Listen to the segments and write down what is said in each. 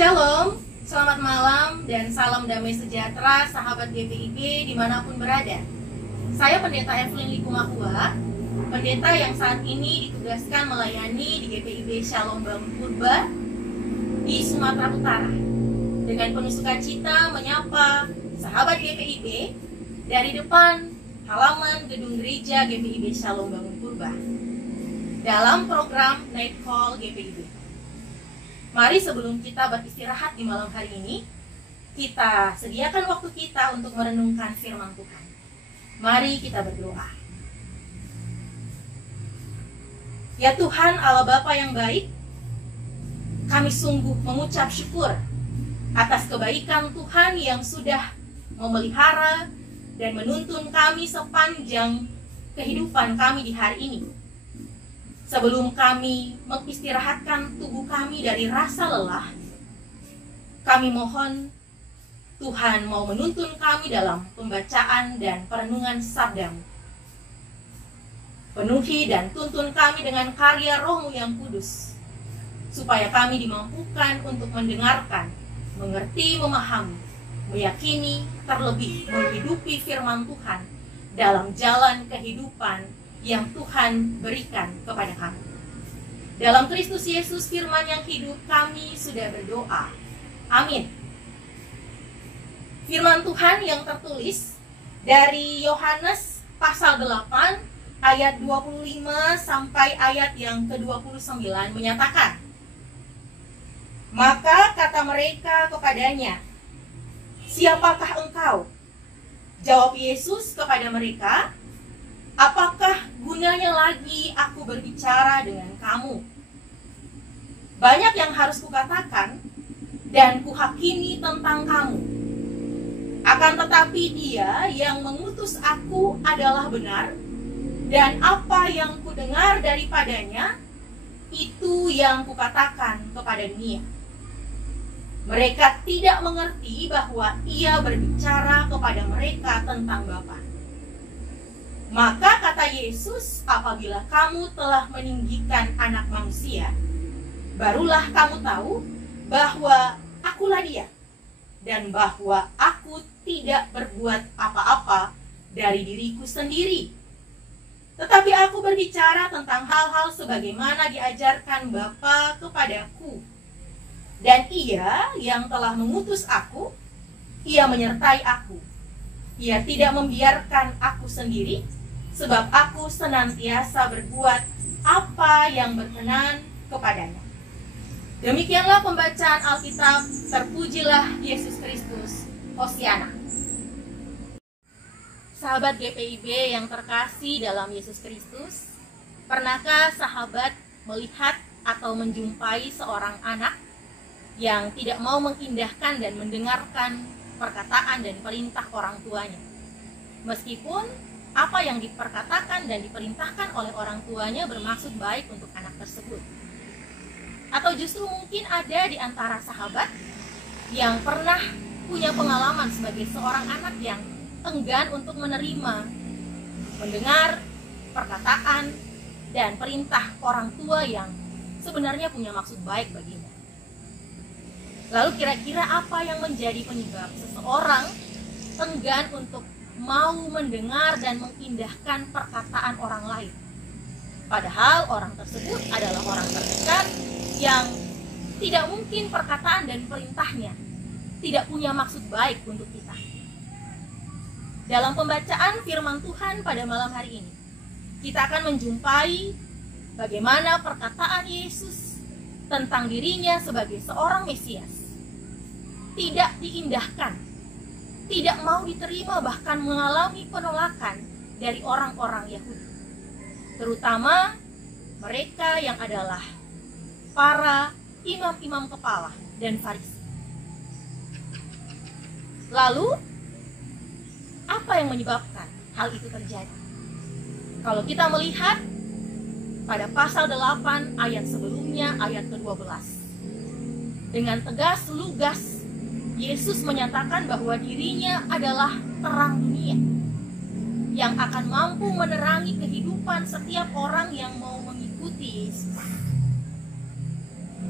Shalom, selamat malam dan salam damai sejahtera sahabat GPIB dimanapun berada. Saya Pendeta Evelyn Likumahua, pendeta yang saat ini ditugaskan melayani di GPIB Shalom Bangun Purba di Sumatera Utara. Dengan penuh sukacita menyapa sahabat GPIB dari depan halaman gedung gereja GPIB Shalom Bangun Purba dalam program Night Call GPIB. Mari sebelum kita beristirahat di malam hari ini, kita sediakan waktu kita untuk merenungkan firman Tuhan. Mari kita berdoa. Ya Tuhan Allah Bapa yang baik, kami sungguh mengucap syukur atas kebaikan Tuhan yang sudah memelihara dan menuntun kami sepanjang kehidupan kami di hari ini. Sebelum kami mengistirahatkan tubuh kami dari rasa lelah, kami mohon Tuhan mau menuntun kami dalam pembacaan dan perenungan sabda-Mu. Penuhi dan tuntun kami dengan karya Roh-Mu yang kudus, supaya kami dimampukan untuk mendengarkan, mengerti, memahami, meyakini, terlebih menghidupi firman Tuhan dalam jalan kehidupan yang Tuhan berikan kepada kami. Dalam Kristus Yesus firman yang hidup, kami sudah berdoa. Amin. Firman Tuhan yang tertulis dari Yohanes pasal 8 ayat 25 sampai ayat yang ke-29 menyatakan, maka kata mereka kepadanya, siapakah engkau? Jawab Yesus kepada mereka, apakah gunanya lagi aku berbicara dengan kamu? Banyak yang harus kukatakan dan kuhakimi tentang kamu. Akan tetapi Dia yang mengutus aku adalah benar, dan apa yang kudengar daripadanya, itu yang kukatakan kepada dunia. Mereka tidak mengerti bahwa Ia berbicara kepada mereka tentang Bapa. Maka kata Yesus, apabila kamu telah meninggikan anak manusia, barulah kamu tahu bahwa akulah Dia, dan bahwa aku tidak berbuat apa-apa dari diriku sendiri. Tetapi aku berbicara tentang hal-hal sebagaimana diajarkan Bapa kepadaku. Dan Ia yang telah mengutus aku, Ia menyertai aku. Ia tidak membiarkan aku sendiri, sebab aku senantiasa berbuat apa yang berkenan kepadanya. Demikianlah pembacaan Alkitab. Terpujilah Yesus Kristus. Hosiana. Sahabat GPIB yang terkasih dalam Yesus Kristus, pernahkah sahabat melihat atau menjumpai seorang anak yang tidak mau mengindahkan dan mendengarkan perkataan dan perintah orang tuanya? Meskipun apa yang diperkatakan dan diperintahkan oleh orang tuanya bermaksud baik untuk anak tersebut. Atau justru mungkin ada di antara sahabat yang pernah punya pengalaman sebagai seorang anak yang enggan untuk menerima, mendengar perkataan dan perintah orang tua yang sebenarnya punya maksud baik baginya. Lalu kira-kira apa yang menjadi penyebab seseorang enggan untuk mau mendengar dan mengindahkan perkataan orang lain? Padahal orang tersebut adalah orang terdekat yang tidak mungkin perkataan dan perintahnya tidak punya maksud baik untuk kita. Dalam pembacaan firman Tuhan pada malam hari ini, kita akan menjumpai bagaimana perkataan Yesus tentang dirinya sebagai seorang Mesias tidak diindahkan, tidak mau diterima, bahkan mengalami penolakan dari orang-orang Yahudi, terutama mereka yang adalah para imam-imam kepala dan Farisi. Lalu, apa yang menyebabkan hal itu terjadi? Kalau kita melihat pada pasal 8 ayat sebelumnya, ayat ke-12, dengan tegas lugas Yesus menyatakan bahwa dirinya adalah terang dunia yang akan mampu menerangi kehidupan setiap orang yang mau mengikuti Yesus.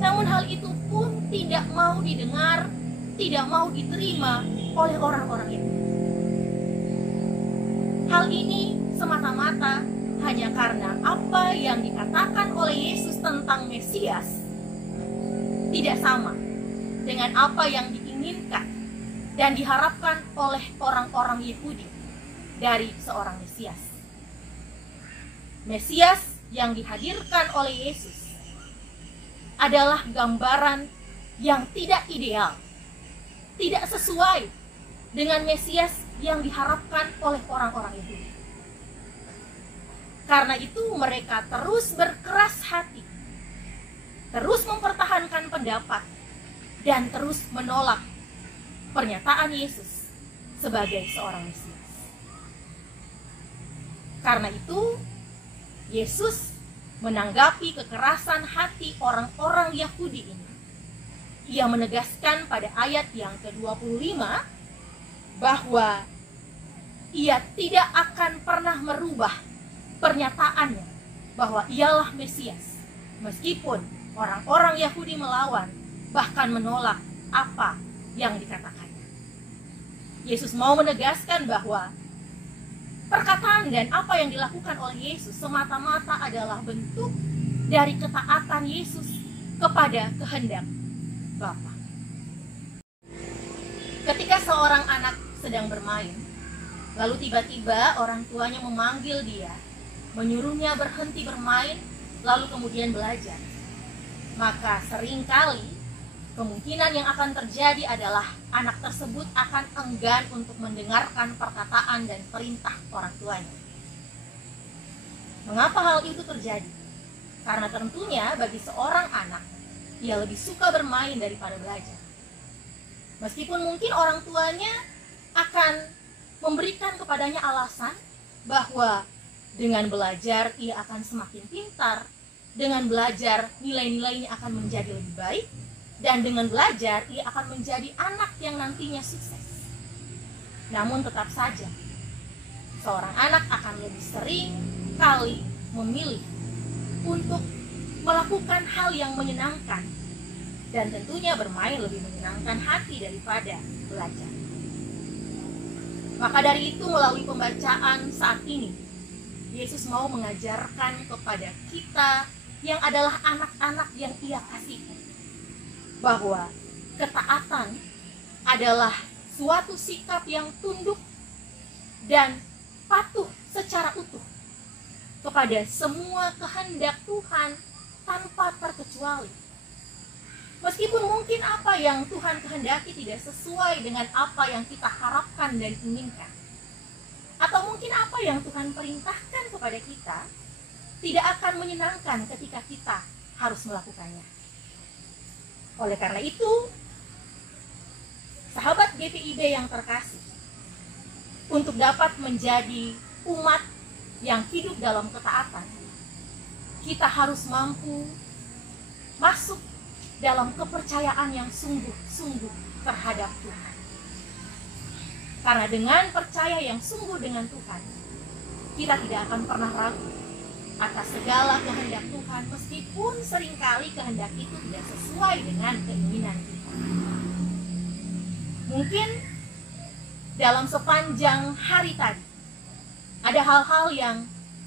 Namun hal itu pun tidak tidak mau didengar, tidak mau diterima oleh orang-orang itu. Hal ini semata-mata hanya karena apa yang dikatakan oleh Yesus tentang Mesias tidak sama dengan apa yang diinginkan dan diharapkan oleh orang-orang Yahudi dari seorang Mesias. Mesias yang dihadirkan oleh Yesus adalah gambaran yang tidak ideal, tidak sesuai dengan Mesias yang diharapkan oleh orang-orang Yahudi. Karena itu mereka terus berkeras hati, terus mempertahankan pendapat, dan terus menolak pernyataan Yesus sebagai seorang Mesias. Karena itu, Yesus menanggapi kekerasan hati orang-orang Yahudi ini. Ia menegaskan pada ayat yang ke-25 bahwa ia tidak akan pernah merubah pernyataannya bahwa ialah Mesias, meskipun orang-orang Yahudi melawan, bahkan menolak apa yang dikatakannya. Yesus mau menegaskan bahwa perkataan dan apa yang dilakukan oleh Yesus semata-mata adalah bentuk dari ketaatan Yesus kepada kehendak Bapa. Ketika seorang anak sedang bermain, lalu tiba-tiba orang tuanya memanggil dia, menyuruhnya berhenti bermain, lalu kemudian belajar. Maka seringkali kemungkinan yang akan terjadi adalah anak tersebut akan enggan untuk mendengarkan perkataan dan perintah orang tuanya. Mengapa hal itu terjadi? Karena tentunya bagi seorang anak, ia lebih suka bermain daripada belajar. Meskipun mungkin orang tuanya akan memberikan kepadanya alasan bahwa dengan belajar ia akan semakin pintar, dengan belajar nilai-nilainya akan menjadi lebih baik, dan dengan belajar, ia akan menjadi anak yang nantinya sukses. Namun tetap saja, seorang anak akan lebih sering kali memilih untuk melakukan hal yang menyenangkan. Dan tentunya bermain lebih menyenangkan hati daripada belajar. Maka dari itu melalui pembacaan saat ini, Yesus mau mengajarkan kepada kita yang adalah anak-anak yang ia kasihi, bahwa ketaatan adalah suatu sikap yang tunduk dan patuh secara utuh kepada semua kehendak Tuhan tanpa terkecuali. Meskipun mungkin apa yang Tuhan kehendaki tidak sesuai dengan apa yang kita harapkan dan inginkan, atau mungkin apa yang Tuhan perintahkan kepada kita tidak akan menyenangkan ketika kita harus melakukannya. Oleh karena itu, sahabat GPIB yang terkasih, untuk dapat menjadi umat yang hidup dalam ketaatan, kita harus mampu masuk dalam kepercayaan yang sungguh-sungguh terhadap Tuhan. Karena dengan percaya yang sungguh dengan Tuhan, kita tidak akan pernah ragu atas segala kehendak Tuhan, meskipun seringkali kehendak itu tidak sesuai dengan keinginan kita. Mungkin dalam sepanjang hari tadi, ada hal-hal yang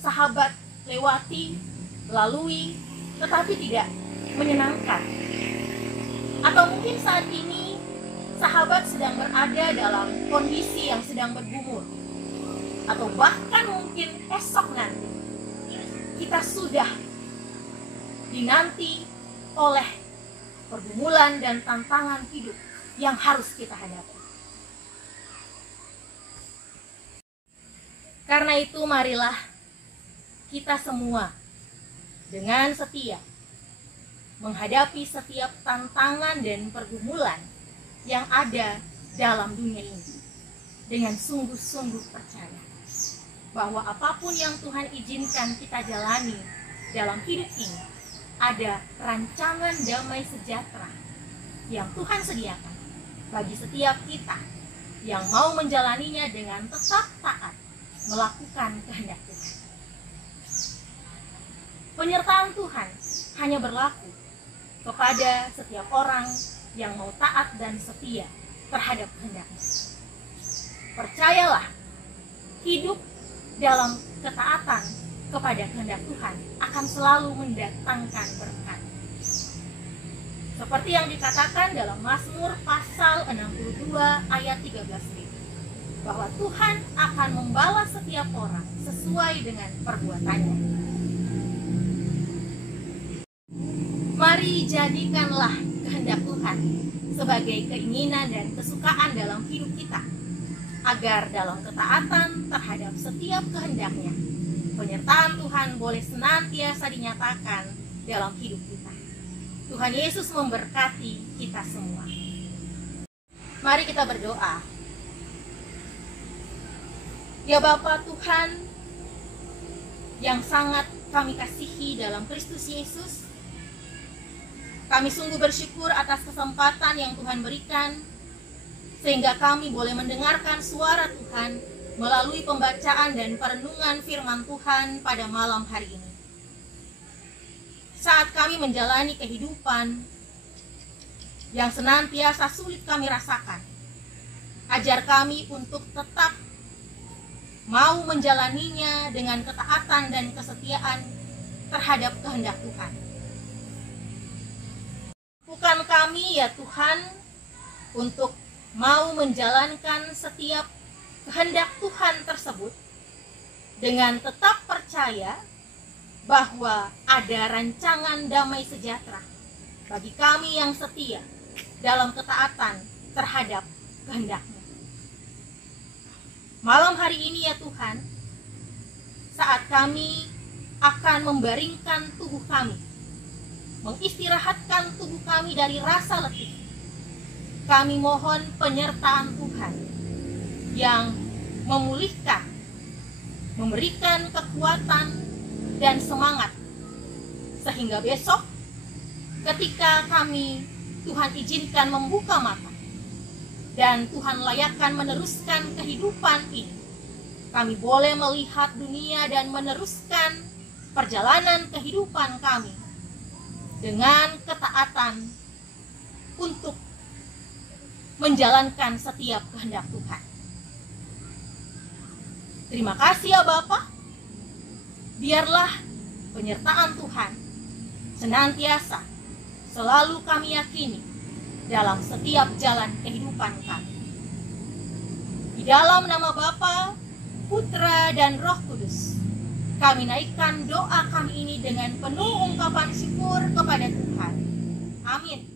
sahabat lewati, lalui, tetapi tidak menyenangkan. Atau mungkin saat ini, sahabat sedang berada dalam kondisi yang sedang bergumul. Atau bahkan mungkin esok nanti, kita sudah dinanti oleh pergumulan dan tantangan hidup yang harus kita hadapi. Karena itu marilah kita semua dengan setia menghadapi setiap tantangan dan pergumulan yang ada dalam dunia ini dengan sungguh-sungguh percaya bahwa apapun yang Tuhan izinkan kita jalani dalam hidup ini, ada rancangan damai sejahtera yang Tuhan sediakan bagi setiap kita yang mau menjalaninya dengan tetap taat melakukan kehendak Tuhan. Penyertaan Tuhan hanya berlaku kepada setiap orang yang mau taat dan setia terhadap kehendak-Nya. Percayalah, hidup dalam ketaatan kepada kehendak Tuhan akan selalu mendatangkan berkat. Seperti yang dikatakan dalam Mazmur pasal 62 ayat 13b, bahwa Tuhan akan membalas setiap orang sesuai dengan perbuatannya. Mari jadikanlah kehendak Tuhan sebagai keinginan dan kesukaan dalam hidup kita, agar dalam ketaatan terhadap setiap kehendak-Nya, penyertaan Tuhan boleh senantiasa dinyatakan dalam hidup kita. Tuhan Yesus memberkati kita semua. Mari kita berdoa. Ya Bapa Tuhan yang sangat kami kasihi dalam Kristus Yesus, kami sungguh bersyukur atas kesempatan yang Tuhan berikan, sehingga kami boleh mendengarkan suara Tuhan melalui pembacaan dan perenungan firman Tuhan pada malam hari ini. Saat kami menjalani kehidupan yang senantiasa sulit kami rasakan, ajar kami untuk tetap mau menjalaninya dengan ketaatan dan kesetiaan terhadap kehendak Tuhan. Bukan kami ya Tuhan untuk mau menjalankan setiap kehendak Tuhan tersebut dengan tetap percaya bahwa ada rancangan damai sejahtera bagi kami yang setia dalam ketaatan terhadap kehendak-Nya. Malam hari ini ya Tuhan, saat kami akan membaringkan tubuh kami, mengistirahatkan tubuh kami dari rasa letih, kami mohon penyertaan Tuhan yang memulihkan, memberikan kekuatan dan semangat, sehingga besok ketika kami Tuhan izinkan membuka mata dan Tuhan layakkan meneruskan kehidupan ini, kami boleh melihat dunia dan meneruskan perjalanan kehidupan kami dengan ketaatan untuk menjalankan setiap kehendak Tuhan. Terima kasih ya Bapa. Biarlah penyertaan Tuhan senantiasa selalu kami yakini dalam setiap jalan kehidupan kami. Di dalam nama Bapa, Putra, dan Roh Kudus, kami naikkan doa kami ini dengan penuh ungkapan syukur kepada Tuhan. Amin.